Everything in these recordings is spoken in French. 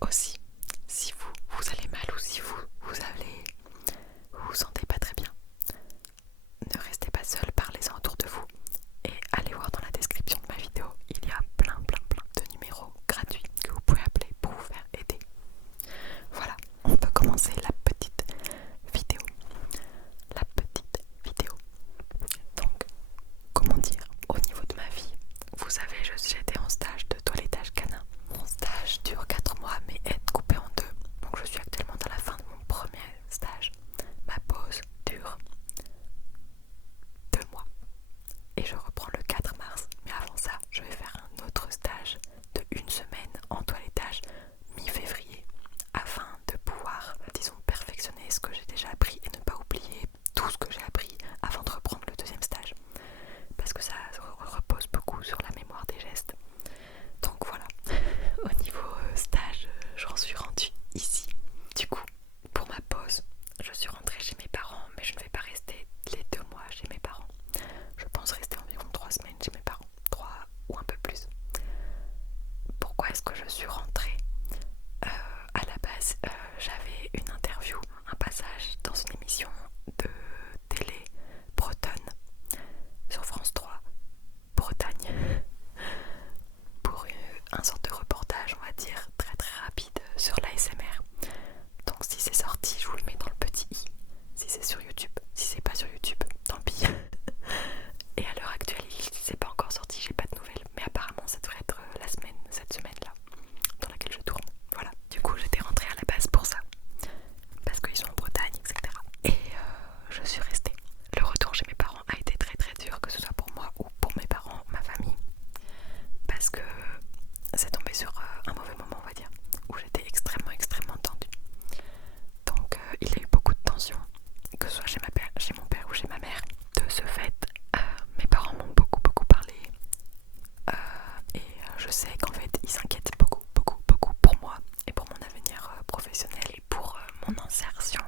Aussi, si vous allez mal ou si vous sentez pas très bien, ne restez pas seul, parlez-en autour de vous et allez voir dans la description de ma vidéo, il y a plein de numéros gratuits que vous pouvez appeler pour vous faire aider. Voilà, on peut commencer la petite vidéo. La petite vidéo. Donc, comment dire, au niveau de ma vie, vous savez, j'étais en stage de toilettage canin. Mon stage dure 4 mois mais est coupé en deux. Donc je suis actuellement dans la fin de mon premier stage. Ma pause dure 2 mois. Et je reprends le 4 mars. Mais avant ça, je vais faire un autre stage de 1 semaine en toilettage mi-février afin de pouvoir, disons, perfectionner ce que j'ai déjà appris et ne pas oublier tout ce que j'ai appris avant de reprendre le deuxième stage. Parce que ça repose beaucoup sur la mémoire des gestes. Donc voilà, au niveau stage, j'en suis rendue ici. Du coup, pour ma pause, je suis rentrée chez mes parents, mais je ne vais pas rester les 2 mois chez mes parents. Je pense rester environ 3 semaines chez mes parents, 3 ou un peu plus. Pourquoi est-ce que je suis rentrée? À la base, j'avais une interview, un passage dans une émission de télé bretonne sur France 3, Bretagne, pour un sorte de reportage, on va dire, très rapide sur l'ASMR. Donc si c'est sorti, je vous le mets dans le petit i. Si c'est sur YouTube, si c'est pas sur YouTube, tant pis. Et à l'heure actuelle, c'est pas encore sorti, j'ai pas de nouvelles. Mais apparemment, ça devrait être cette semaine-là, dans laquelle je tourne. Voilà. Du coup, j'étais rentrée à la base pour ça, parce qu'ils sont en Bretagne, etc. Et je suis restée. Le retour chez mes parents a été très dur, que ce soit pour moi ou pour mes parents, ma famille, parce que c'est tombé sur un mauvais moment, on va dire, où j'étais extrêmement tendue. Donc il y a eu beaucoup de tensions, que ce soit chez mon père ou chez ma mère. De ce fait, mes parents m'ont beaucoup parlé et je sais qu'en fait ils s'inquiètent beaucoup pour moi et pour mon avenir professionnel et pour mon insertion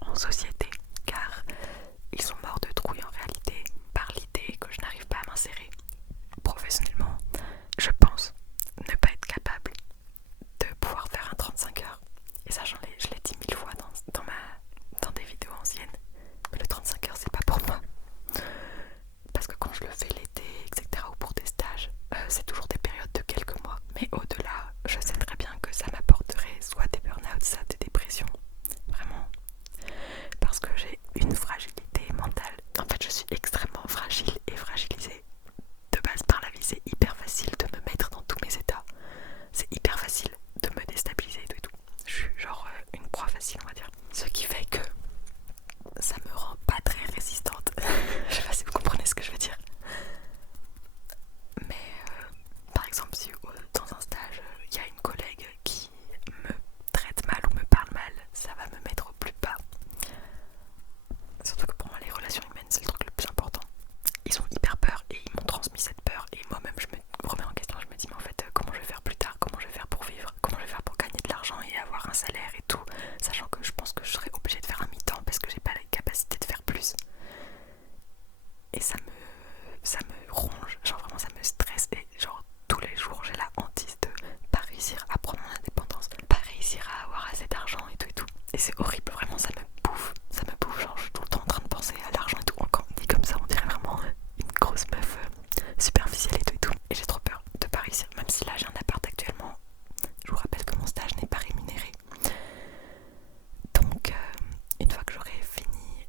en société, car ils sont morts de trouille en réalité par l'idée que je n'arrive pas à m'insérer professionnellement. Je pense ne pas être capable de pouvoir faire un 35 heures. Et ça, je l'ai dit 1000 fois dans des vidéos anciennes. Mais le 35 heures, c'est pas pour moi. Parce que quand je le fais l'été, etc., ou pour des stages, c'est toujours des périodes de quelques mois. Mais au-delà, je sais très bien que ça m'apporterait soit des burn-out, soit des dépressions. Vraiment. Parce que j'ai une fragilité mentale. En fait, je suis extrêmement fragile et fragilisée. De base, par la vie, c'est hyper facile de me mettre dans tous mes états. C'est hyper facile de me déstabiliser et tout. Je suis genre une proie facile, on va dire. Ce qui fait que ça me rend pas très résistante. Je sais pas si vous comprenez ce que je veux dire. Mais par exemple, si dans un stage, il y a une collègue qui me traite mal ou me parle mal, ça va me mettre au plus bas. Surtout que pour moi, les relations humaines, c'est le truc le plus important. Ils ont hyper peur et ils m'ont transmis cette peur. Et moi-même, je me remets en question. Je me dis, mais en fait, comment je vais faire plus tard? Comment je vais faire pour vivre? Comment je vais faire pour gagner de l'argent et avoir un salaire et tout? Sachant que je pense que je serais obligée de faire un mi-temps parce que j'ai pas la capacité de faire plus. Et ça me ronge. Genre vraiment, ça me stresse. Et genre, tous les jours, j'ai la hantise de pas réussir à prendre mon indépendance, pas réussir à avoir assez d'argent et tout et tout. Et c'est horrible, vraiment, ça me bouffe. Ça me bouffe. Genre, je suis tout le temps en train de penser à l'argent et tout. Quand on dit comme ça, on dirait vraiment une grosse meuf superficielle et tout. Et j'ai trop peur de pas réussir. Même si là, j'ai un appart actuellement. Je vous rappelle que mon stage n'est pas rémunéré. Donc, une fois que j'aurai fini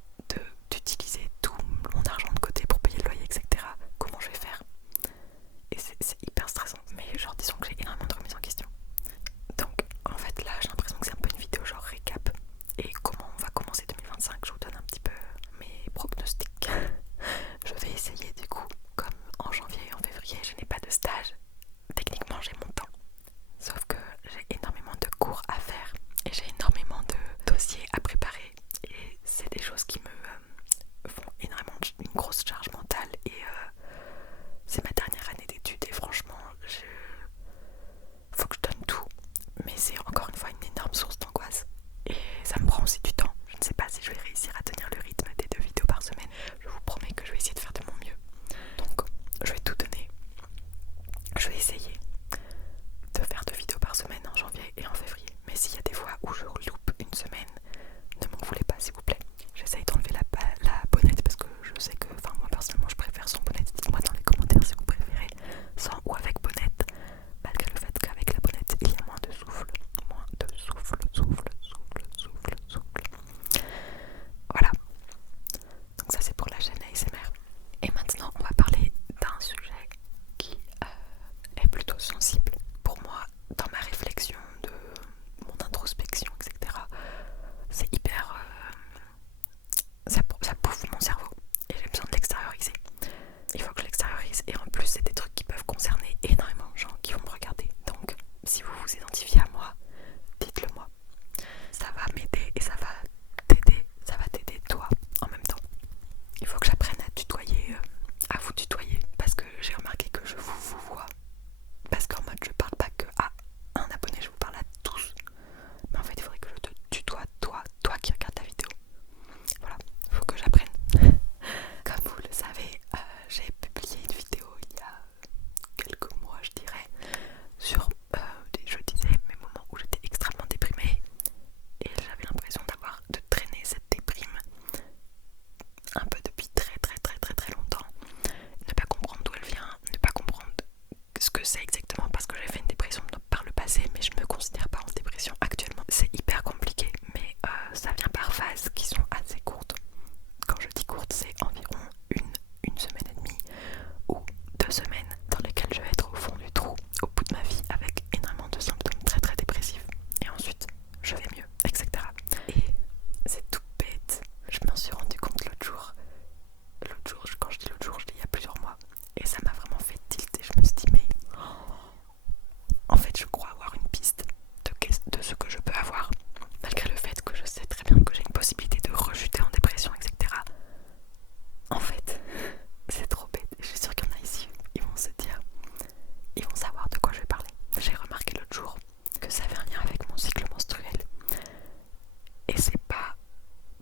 d'utiliser tout mon argent de côté pour payer le loyer, etc., comment je vais faire? Et c'est hyper stressant. Mais genre, disons que j'ai énormément de remises en question. Donc, en fait, là, j'ai l'impression que c'est un peu une vidéo genre récap. Et comment on va vous identifiez à moi, dites-le moi. Ça va m'aider et ça va t'aider toi en même temps. Il faut que j'apprenne à tutoyer, à vous tutoyer, parce que j'ai remarqué que je vous vois. Parce qu'en mode je parle pas que à un abonné, je vous parle à tous. Mais en fait il faudrait que je te tutoie, toi qui regarde la vidéo. Voilà, il faut que j'apprenne. Comme vous le savez, j'ai publié une vidéo il y a quelques mois je dirais, sur, je disais mes moments où j'étais extrêmement déprimée. Et j'avais l'impression de traîner cette déprime un peu depuis très longtemps. Ne pas comprendre d'où elle vient, ne pas comprendre ce que c'est exactement parce que j'ai fait une dépression par le passé, mais je me considère pas en dépression actuellement. C'est hyper compliqué, mais ça vient par phases qui sont assez courtes. Quand je dis courte, c'est environ une semaine et demie ou 2 semaines dans lesquelles je vais être au fond du trou, au bout de ma vie, avec énormément de symptômes très dépressifs. Et ensuite, je vais mieux, etc. Et c'est tout bête. Je m'en suis rendu compte l'autre jour, quand je dis l'autre jour, je dis il y a plusieurs mois. Et ça m'a vraiment fait tilt et je me suis dit mais en fait je crois avoir une piste de ce que je peux avoir. Malgré le fait que je sais très bien que j'ai une possibilité de rechuter en dépression, etc. En fait, c'est trop bête. Je suis sûre qu'il y en a ici, ils vont se dire, ils vont savoir de quoi je vais parler. J'ai remarqué l'autre jour que ça avait un lien avec mon cycle menstruel. Et c'est pas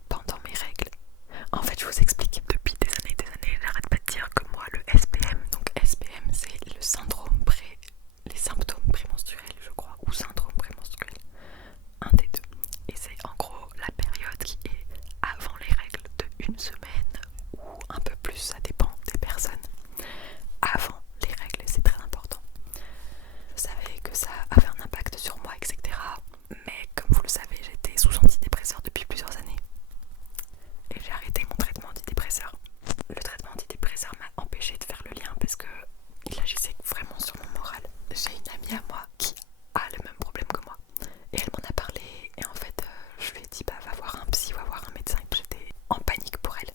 pendant mes règles. En fait, je vous explique, depuis des années, j'arrête pas de dire que moi, le SPM, donc SPM, c'est le syndrome les symptômes prémenstruels, je crois, ou syndrome prémenstruel, un des deux. Et c'est en gros la période qui est avant les règles de une semaine ou un peu plus, ça dépend des personnes. Avant les règles, c'est très important. Je savais que ça avait un impact sur moi, etc. Mais comme vous le savez, j'étais sous antidépresseur depuis plusieurs années. Et j'ai arrêté mon traitement antidépresseur. Le traitement antidépresseur m'a empêché de faire le lien parce que il agissait vraiment sur mon moral. J'ai une amie à moi qui a le même problème que moi. Et elle m'en a parlé et en fait je lui ai dit bah va voir un psy, va voir un médecin. J'étais en panique pour elle.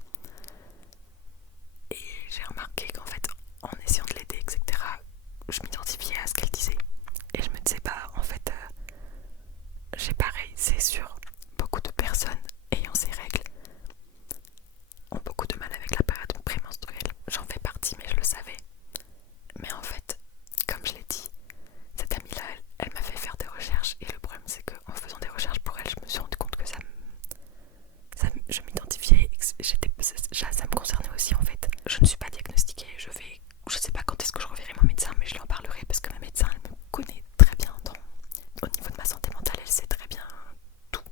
Et j'ai remarqué qu'en fait en essayant de l'aider, etc., je m'identifiais à ce qu'elle disait. Et je me disais bah en fait j'ai pareil, c'est sûr, beaucoup de personnes ayant ces règles ont beaucoup de mal avec la période prémenstruelle. J'en fais partie, mais je le savais. Mais en fait, comme je l'ai dit, cette amie-là, elle m'a fait faire des recherches. Et le problème, c'est qu'en faisant des recherches pour elle, je me suis rendu compte que je m'identifiais, ça me concernait aussi en fait. Je ne suis pas diagnostiquée, je sais pas quand est-ce que je reverrai mon médecin, mais je lui en parlerai parce que ma médecin, elle me connaît très bien au niveau de ma santé mentale, elle sait très bien tout.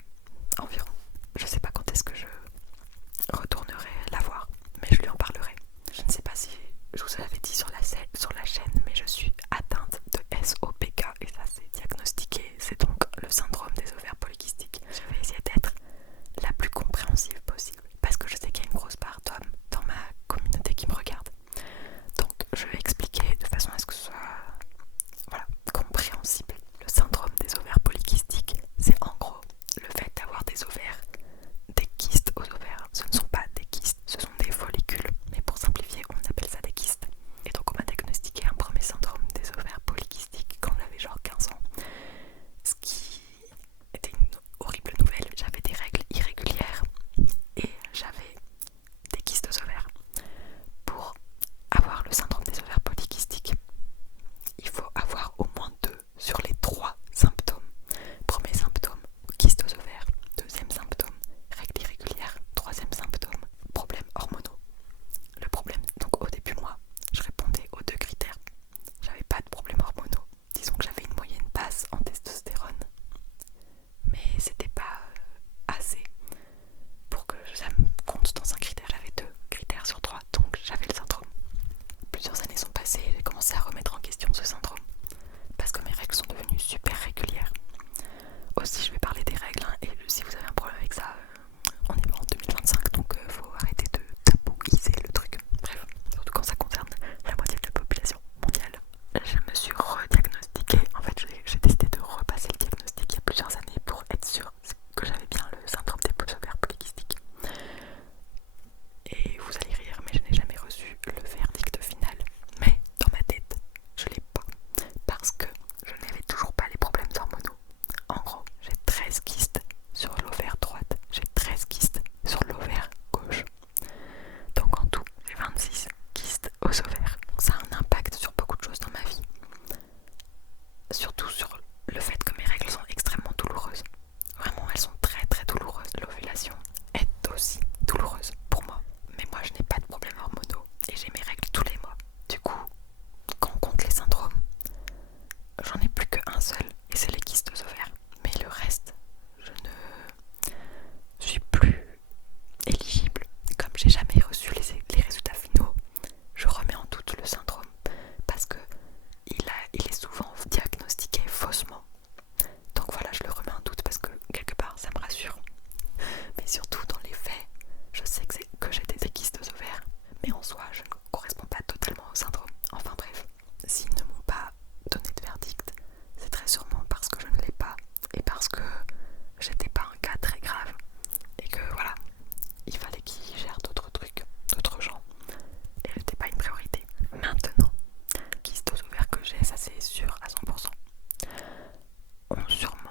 ont sûrement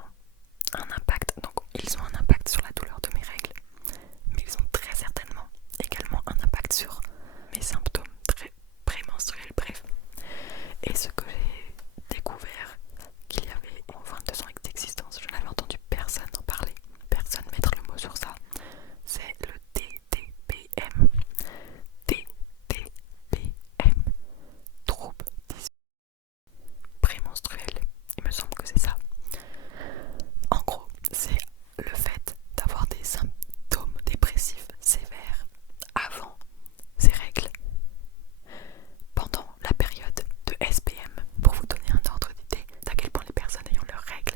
un impact, donc ils ont un impact sur la douleur de mes règles, mais ils ont très certainement également un impact sur mes symptômes très prémenstruels, bref. Et ce que j'ai découvert qu'il y avait en 22 ans d'existence, je n'avais entendu personne en parler, personne mettre le mot sur ça, c'est le TDPM. TDPM, trouble prémenstruel, il me semble que c'est ça. En gros, c'est le fait d'avoir des symptômes dépressifs sévères avant ces règles, pendant la période de SPM, pour vous donner un ordre d'idée d'à quel point les personnes ayant leurs règles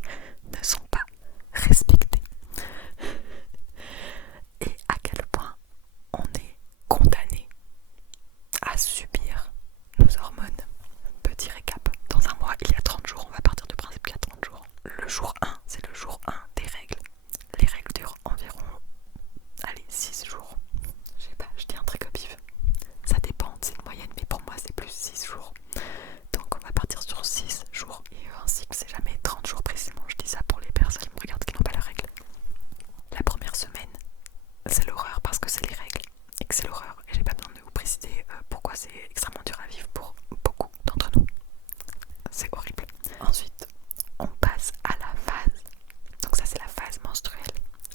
ne sont pas respectées et à quel point on est condamné à subir nos hormones. Petit récap, dans un mois il y a 30 jours, on va partir du principe qu'il y a 30 jours. Le jour 1, c'est le jour 1 des règles. Les règles durent environ, allez, 6 jours. Je sais pas, je dis un truc au pif. Ça dépend, c'est une moyenne, mais pour moi c'est plus 6 jours. Donc on va partir sur 6 jours. Et un cycle, c'est jamais 30 jours précisément. Je dis ça pour les personnes qui me regardent qui n'ont pas la règle. La première semaine, c'est l'horreur parce que c'est les règles et que c'est l'horreur. Et j'ai pas besoin de vous préciser pourquoi c'est extrêmement dur à vivre pour beaucoup d'entre nous. C'est horrible. Ensuite, on passe à la phase. Donc ça c'est la phase menstruelle.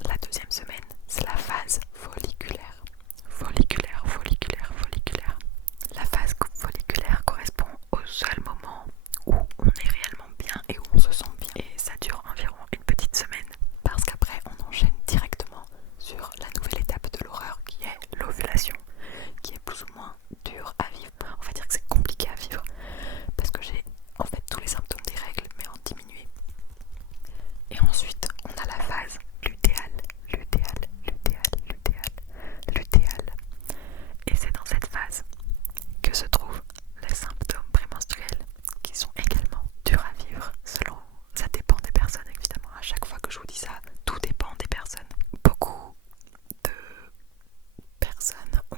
La deuxième semaine, c'est la phase folliculaire. Folliculaire, folliculaire, folliculaire. La phase folliculaire correspond au seul moment où on est réellement bien et où on se sent bien. Et ça dure environ une petite semaine parce qu'après on enchaîne directement sur la nouvelle étape de l'horreur qui est l'ovulation, qui est plus ou moins dure à vivre. On va dire que c'est compliqué à vivre parce que j'ai en fait tous les symptômes des règles mais en diminué. Et ensuite on a la phase lutéale, lutéale, lutéale, lutéale, lutéale. Et c'est dans cette phase que se trouvent les symptômes prémenstruels qui sont également durs à vivre selon, ça dépend des personnes évidemment, à chaque fois que je vous dis ça, tout dépend des personnes. Beaucoup de personnes ont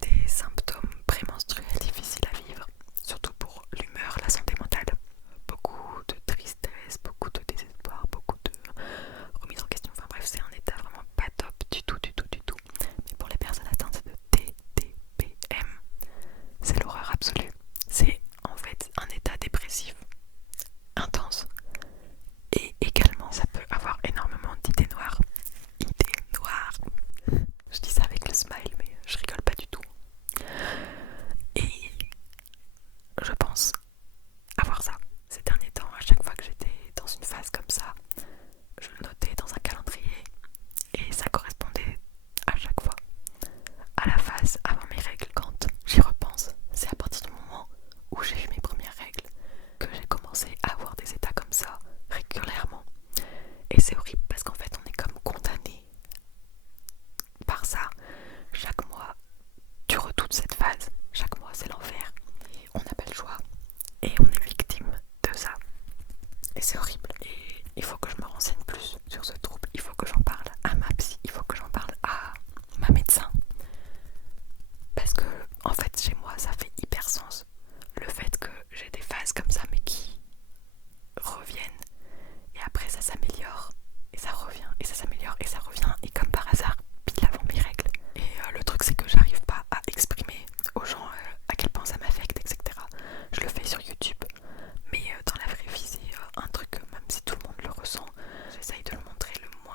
des symptômes prémenstruels difficiles à vivre, surtout pour l'humeur, la santé mentale. Beaucoup de tristesse, beaucoup de désespoir, beaucoup de remise en question, enfin bref, c'est un état vraiment pas top du tout, du tout, du tout. Mais pour les personnes atteintes de TDPM, c'est l'horreur absolue. C'est en fait un état dépressif intense. Et également, ça peut avoir énormément d'idées noires. Idées noires. Je dis ça avec le smile, mais je rigole pas du tout. Et je pense avoir ça. Ces derniers temps, à chaque fois que j'étais dans une phase comme ça, je le notais dans un calendrier et ça correspondait à chaque fois à la phase avant mes règles. Quand j'y repense, c'est à partir du moment où j'ai eu mes premières règles que j'ai commencé à avoir des états comme ça régulièrement. Et c'est horrible parce qu'en fait on est comme condamné par ça. Chaque mois tu redoutes cette phase, chaque mois c'est l'enfer. Et on n'a pas le choix et on est victime de ça. Et c'est horrible. Et il faut que je me renseigne plus sur ce trouble. Il faut que j'en parle à ma psy, il faut que j'en parle à ma médecin. Parce que en fait chez moi ça fait hyper sens. Le fait que j'ai des phases comme ça mais qui reviennent et après ça s'améliore et ça revient et ça s'améliore et ça revient et comme par hasard pile avant mes règles. Et le truc c'est que j'arrive pas à exprimer aux gens à quel point ça m'affecte, etc. Je le fais sur YouTube mais dans la vraie vie c'est un truc, même si tout le monde le ressent, j'essaye de le montrer le moins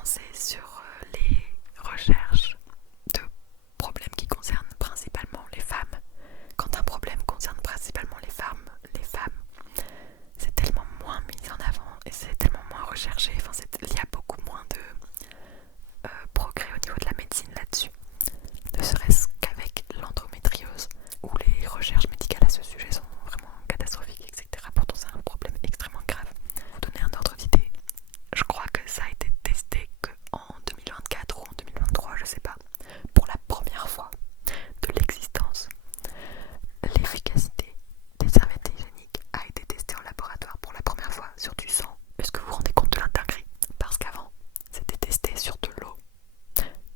avancer sur les recherches de problèmes qui concernent principalement les femmes. Quand un problème concerne principalement les femmes, c'est tellement moins mis en avant et c'est tellement moins recherché. Enfin, il y a beaucoup moins de progrès au niveau de la médecine là-dessus. Ne serait-ce qu'avec l'endométriose, où les recherches médicales à ce sujet sont vraiment catastrophiques, etc. Pourtant, c'est un problème extrêmement grave. Pour vous donner un ordre d'idée, je crois que ça a été testé qu'en 2024 ou en 2023, je sais pas, pour la première fois de l'existence. L'efficacité des serviettes hygiéniques a été testée en laboratoire pour la première fois sur du sang. Est-ce que vous vous rendez compte de l'intégrer? Parce qu'avant, c'était testé sur de l'eau.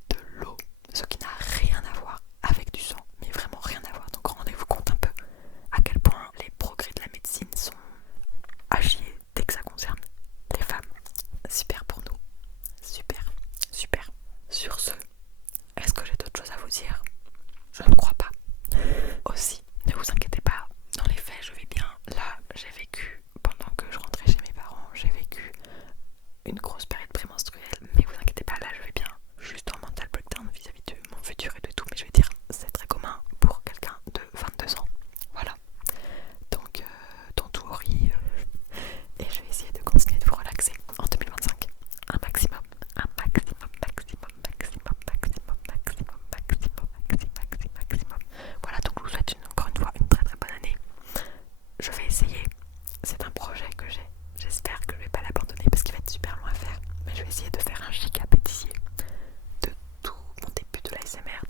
De l'eau, ce qui n'a rien à voir avec du sang, mais vraiment rien à voir. Donc rendez-vous compte un peu à quel point les progrès de la médecine sont à chier dès que ça concerne les femmes. Super pour nous. Super, super. Sur ce, est-ce que j'ai d'autres choses à vous dire? Je ne crois pas. Aussi, ne vous inquiétez pas, dans les faits, je vais bien. Là, j'ai vécu, pendant que je rentrais chez mes parents, j'ai vécu une grosse période prémenstruelle, mais vous inquiétez pas, là je vais bien. Juste en mental breakdown vis-à-vis de mon futur et de tout, mais je vais dire, c'est très commun pour quelqu'un de 22 ans. Voilà. Donc, don't worry, et je vais essayer de continuer de vous relaxer en 2025. Un maximum, un maximum, maximum, maximum, maximum, maximum, maximum, maximum, maximum. Voilà, donc je vous souhaite encore une fois une très très bonne année. Je vais essayer, c'est un projet que j'ai. J'espère que je vais pas l'abandonner parce qu'il va être super long à faire. Mais je vais essayer de faire un giga bêtisier de tout mon début de l'ASMR